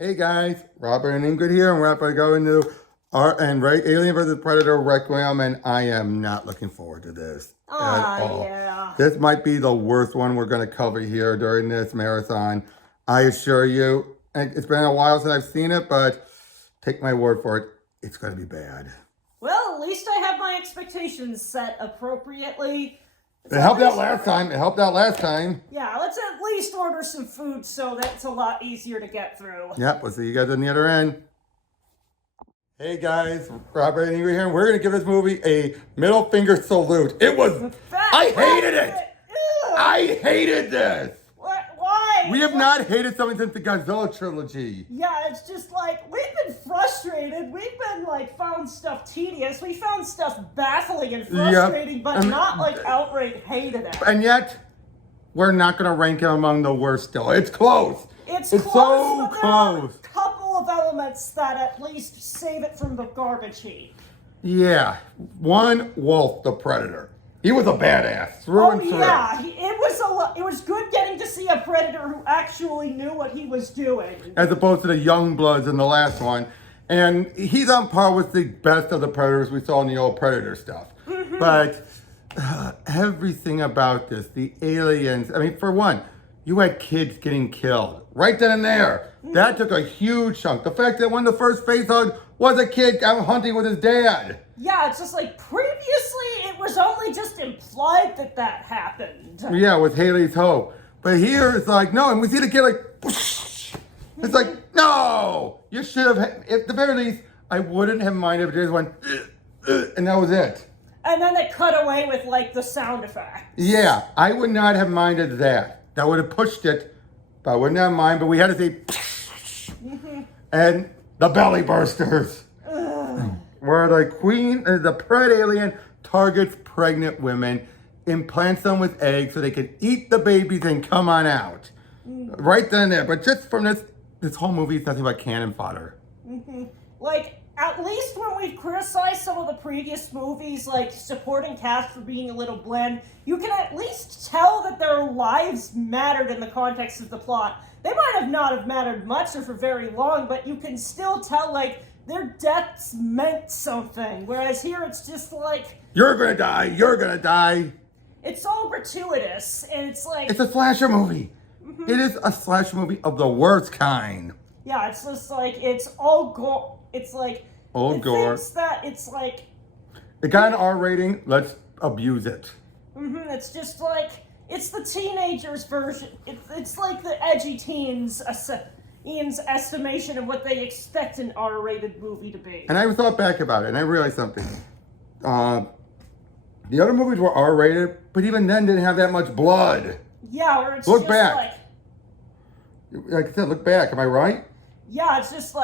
Hey guys, Robert and Ingrid here, and we're about to go into Alien vs. Predator Requiem, and I am not looking forward to this at all. Yeah. This might be the worst one we're going to cover here during this marathon. I assure you, and it's been a while since I've seen it, but take my word for it, it's going to be bad. Well, at least I have my expectations set appropriately. It helped out last time. Yeah, let's at least order some food so that's a lot easier to get through. Yep, we'll see you guys on the other end. Hey guys, Robert and Ingrid here, and we're going to give this movie a middle finger salute. I hated it! Ew. I hated this! Why? We have not hated something since the Godzilla trilogy. Yeah, it's just like, we've been frustrated. We've been found stuff tedious. We found stuff baffling and frustrating, but not outright hated it. And yet, we're not going to rank it among the worst still. It's close. It's so close. close. A couple of elements that at least save it from the garbage heap. Yeah. One, Wolf the Predator. He was a badass. Through and through. Yeah, it was good getting to see a Predator who actually knew what he was doing. As opposed to the young bloods in the last one. And he's on par with the best of the Predators we saw in the old Predator stuff. Mm-hmm. But everything about this, the aliens, I mean, for one, you had kids getting killed right then and there. Mm-hmm. That took a huge chunk. The fact that when the first face hug was a kid out hunting with his dad. Yeah, it's just previously it was only just implied that happened. Yeah, with Haley's Hope. But here it's no, and we see the kid whoosh. It's no! You should have, at the very least, I wouldn't have minded if it just went, and that was it. And then they cut away with the sound effect. Yeah, I would not have minded that. That would have pushed it, but I wouldn't have minded, but we had to see, and the belly bursters. Where the pred alien targets pregnant women, implants them with eggs so they can eat the babies and come on out. Right then and there. But just from this whole movie is nothing but cannon fodder. At least when we've criticized some of the previous movies, supporting cast for being a little bland, you can at least tell that their lives mattered in the context of the plot. They might have not have mattered much or for very long, but you can still tell, their deaths meant something. Whereas here it's just you're gonna die, you're gonna die. It's all gratuitous, and it's it's a slasher movie. It is a slasher movie of the worst kind. Yeah, it's just it's all gore. It's all gore. Thinks that it's it got an R rating, let's abuse it. It's just it's the teenagers version. It's the edgy teens. Ian's estimation of what they expect an R-rated movie to be. And I thought back about it, and I realized something. The other movies were R-rated, but even then didn't have that much blood. Yeah, or it's look just back. Like I said, look back. Am I right? Yeah, it's just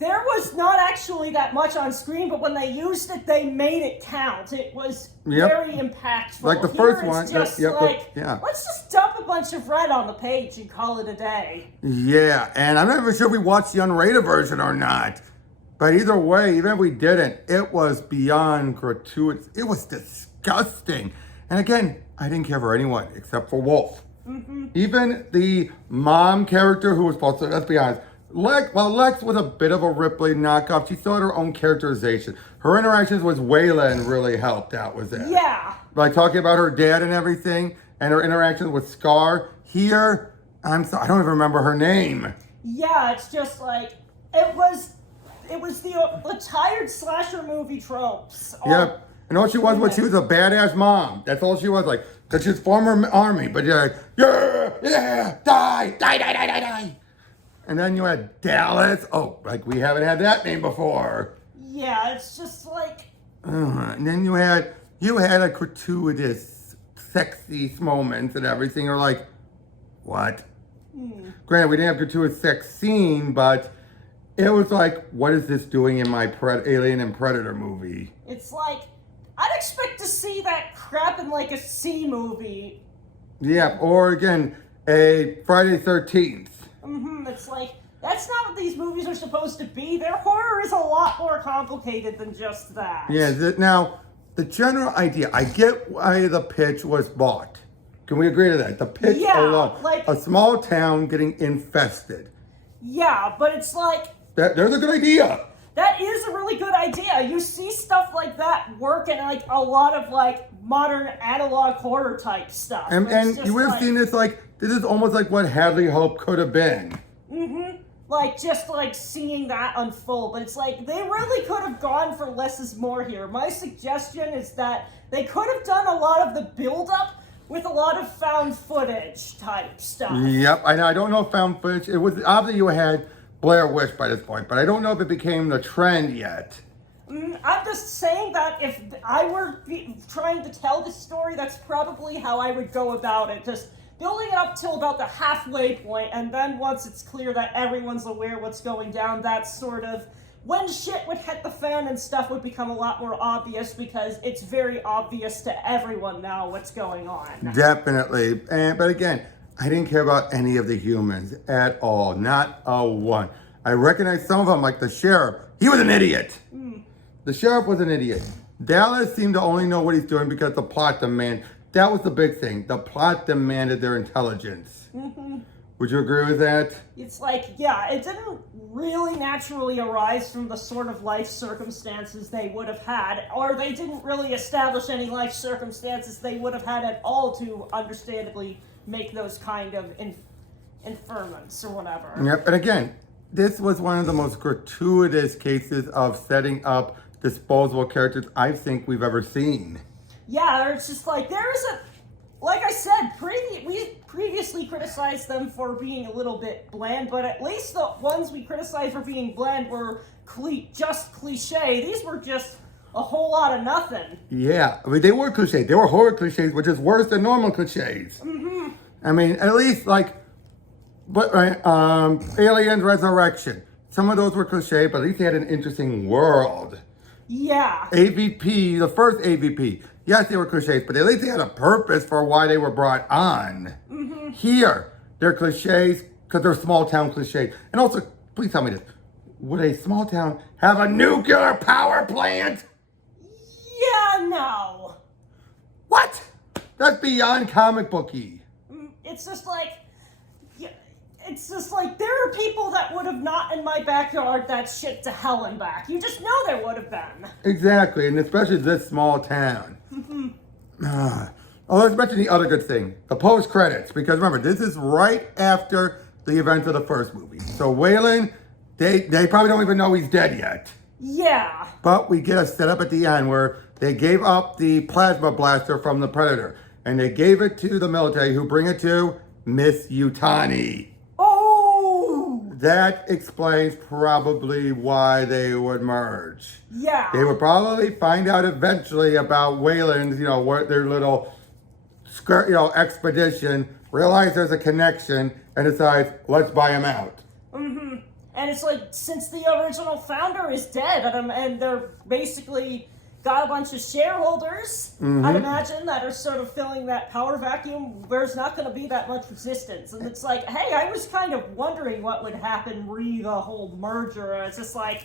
there was not actually that much on screen, but when they used it, they made it count. It was very impactful. Like the first one. Just let's just dump a bunch of red on the page and call it a day. Yeah, and I'm not even sure if we watched the unrated version or not. But either way, even if we didn't, it was beyond gratuitous. It was disgusting. And again, I didn't care for anyone except for Wolf. Even the mom character who was supposed to, let's be honest, Lex was a bit of a Ripley knockoff. She still had her own characterization. Her interactions with Wayland really helped out with that. Yeah. Talking about her dad and everything, and her interactions with Scar. Here, I don't even remember her name. Yeah, it's just it was the tired slasher movie tropes. Yep. And all she was a badass mom. That's all she was because she's former army. But you're die. And then you had Dallas. Oh, we haven't had that name before. Yeah, it's just and then you had a gratuitous, sexy moments and everything. You're what? Granted, we didn't have gratuitous sex scene, but it was what is this doing in my Alien and Predator movie? It's I'd expect to see that crap in a C movie. Yeah, or again, a Friday 13th. It's that's not what these movies are supposed to be. Their horror is a lot more complicated than just that. Yeah, now, the general idea, I get why the pitch was bought. Can we agree to that? The pitch alone. A small town getting infested. Yeah, but it's like, There's a good idea. that is a really good idea. You see stuff like that work in like a lot of like modern analog horror type stuff. And It's just you would have like, seen this this is almost like what Hadley Hope could have been. like just like seeing that unfold, but it's like they really could have gone for less is more here. My suggestion is that they could have done a lot of the build up with a lot of found footage type stuff. Yep, I don't know if found footage. It was obviously you had Blair Witch by this point, but I don't know if it became the trend yet. I'm just saying that if I were trying to tell this story, that's probably how I would go about it. Just building it up till about the halfway point, and then once it's clear that everyone's aware what's going down, that's sort of when shit would hit the fan and stuff would become a lot more obvious, because it's very obvious to everyone now what's going on. Definitely. But again, I didn't care about any of the humans at all. Not a one. I recognized some of them, like the sheriff. He was an idiot. The sheriff was an idiot. Dallas seemed to only know what he's doing because the plot demanded. That was the big thing. The plot demanded their intelligence. Would you agree with that? It's like, yeah, it didn't really naturally arise from the sort of life circumstances they would have had, or they didn't really establish any life circumstances they would have had at all to understandably make those kind of inferments or whatever. Yep, and again, this was one of the most gratuitous cases of setting up disposable characters I think we've ever seen. Yeah, it's just like, like I said, we previously criticized them for being a little bit bland, but at least the ones we criticized for being bland were just cliche. These were just a whole lot of nothing. Yeah, I mean, they were cliches. They were horror cliches, which is worse than normal cliches. I mean, at least Alien Resurrection. Some of those were cliche, but at least they had an interesting world. Yeah. AVP, the first AVP. Yes, they were cliches, but at least they had a purpose for why they were brought on. Here, they're cliches because they're small town cliches. And also, please tell me this. Would a small town have a nuclear power plant? Yeah, no. What? That's beyond comic booky. It's just like, there are people that would have not in my backyard that shit to hell and back. You just know there would have been. Exactly, and especially this small town. Let's mention the other good thing, the post-credits, because remember, this is right after the events of the first movie. So Weyland, they probably don't even know he's dead yet. Yeah. But we get a setup at the end where they gave up the plasma blaster from the Predator, and they gave it to the military, who bring it to Miss Yutani. Oh! That explains probably why they would merge. Yeah. They would probably find out eventually about Weyland's, what their little expedition, realize there's a connection, and decides, let's buy him out. And it's like, since the original founder is dead, and they're basically got a bunch of shareholders, I'd imagine, that are sort of filling that power vacuum, there's not going to be that much resistance. And it's like, hey, I was kind of wondering what would happen re the whole merger. And it's just like,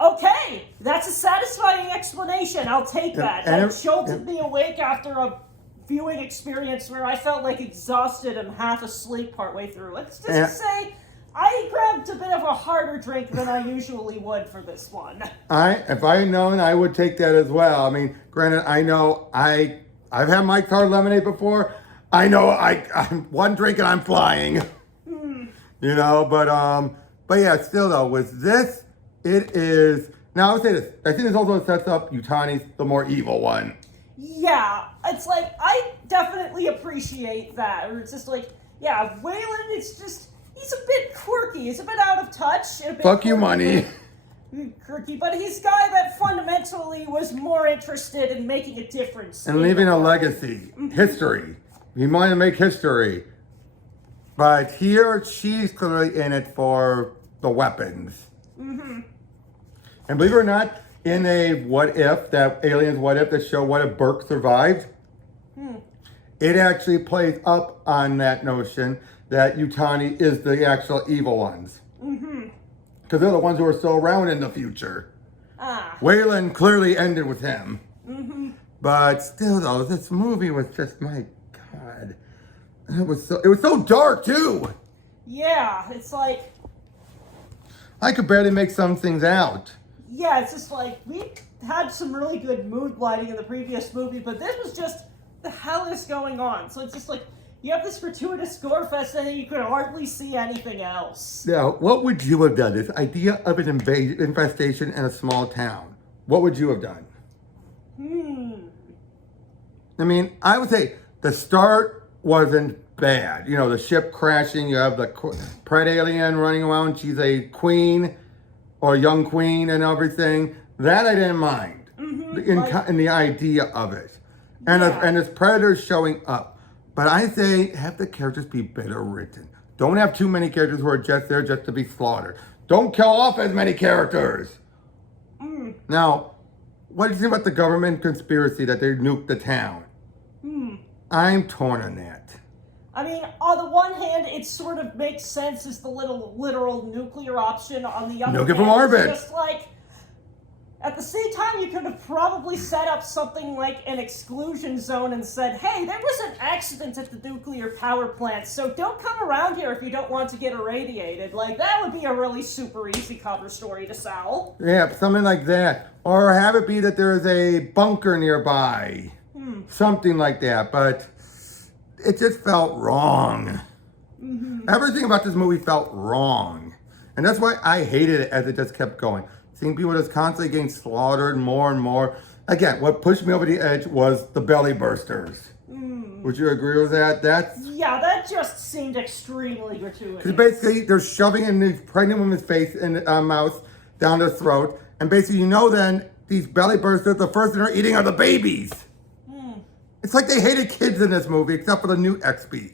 okay, that's a satisfying explanation. I'll take that. That jolted me awake after a viewing experience where I felt like exhausted and half asleep partway through. Let's just say I grabbed a bit of a harder drink than I usually would for this one. If I had known, I would take that as well. I mean, granted, I know I've had my card lemonade before. I know I'm one drink and I'm flying. But yeah, still though, with this, it is. Now I would say this. I think this also sets up Yutani's the more evil one. Yeah, it's like, I definitely appreciate that. Or it's just like, yeah, Weyland, it's just, he's a bit quirky. He's a bit out of touch. A bit Fuck you, money. Quirky, but he's a guy that fundamentally was more interested in making a difference. And leaving a legacy. History. He wanted to make history. But here, she's clearly in it for the weapons. And believe it or not, in a what if, that Aliens What If, that show What If Burke Survived, it actually plays up on that notion that Yutani is the actual evil ones. Because they're the ones who are still around in the future. Weyland clearly ended with him. But still though, this movie was just, my God. It was so dark too. Yeah, it's like, I could barely make some things out. Yeah, it's just like, we had some really good mood lighting in the previous movie, but this was just, the hell is going on? So it's just like, you have this gratuitous gore fest and then you could hardly see anything else. Now, what would you have done? This idea of an infestation in a small town. What would you have done? I mean, I would say the start wasn't bad. You know, the ship crashing, you have the pred alien running around, she's a queen or a young queen and everything. That I didn't mind. In the idea of it. And, and as predators showing up. But I say have the characters be better written. Don't have too many characters who are just there just to be slaughtered. Don't kill off as many characters. Now, what do you think about the government conspiracy that they nuked the town? I'm torn on that. I mean, on the one hand, it sort of makes sense as the little literal nuclear option. On the other Nuke it hand, from orbit. it's just like, at the same time, you could have probably set up something like an exclusion zone and said, hey, there was an accident at the nuclear power plant, so don't come around here if you don't want to get irradiated. Like, that would be a really super easy cover story to sell. Yeah, something like that. Or have it be that there is a bunker nearby. Something like that, but it just felt wrong. Everything about this movie felt wrong. And that's why I hated it as it just kept going. Seeing people just constantly getting slaughtered more and more. Again, what pushed me over the edge was the belly bursters. Would you agree with that? Yeah, that just seemed extremely gratuitous. Because basically, they're shoving in these pregnant woman's face and mouth down their throat. And basically, you know then, these belly bursters, the first thing they're eating are the babies. It's like they hated kids in this movie, except for the Newt XP.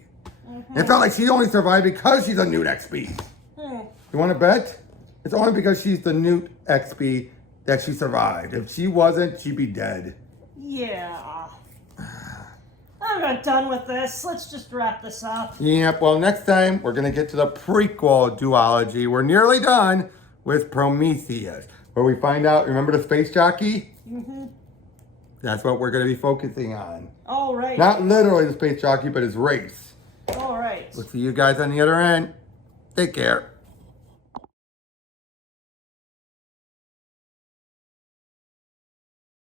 It felt like she only survived because she's a Newt XP. You want to bet? It's only because she's the Newt XP that she survived. If she wasn't, she'd be dead. Yeah. I'm not done with this. Let's just wrap this up. Yep, well, next time we're going to get to the prequel duology. We're nearly done with Prometheus, where we find out, remember the space jockey? That's what we're going to be focusing on. All right. Not literally the space jockey, but his race. All right. We'll see you guys on the other end. Take care.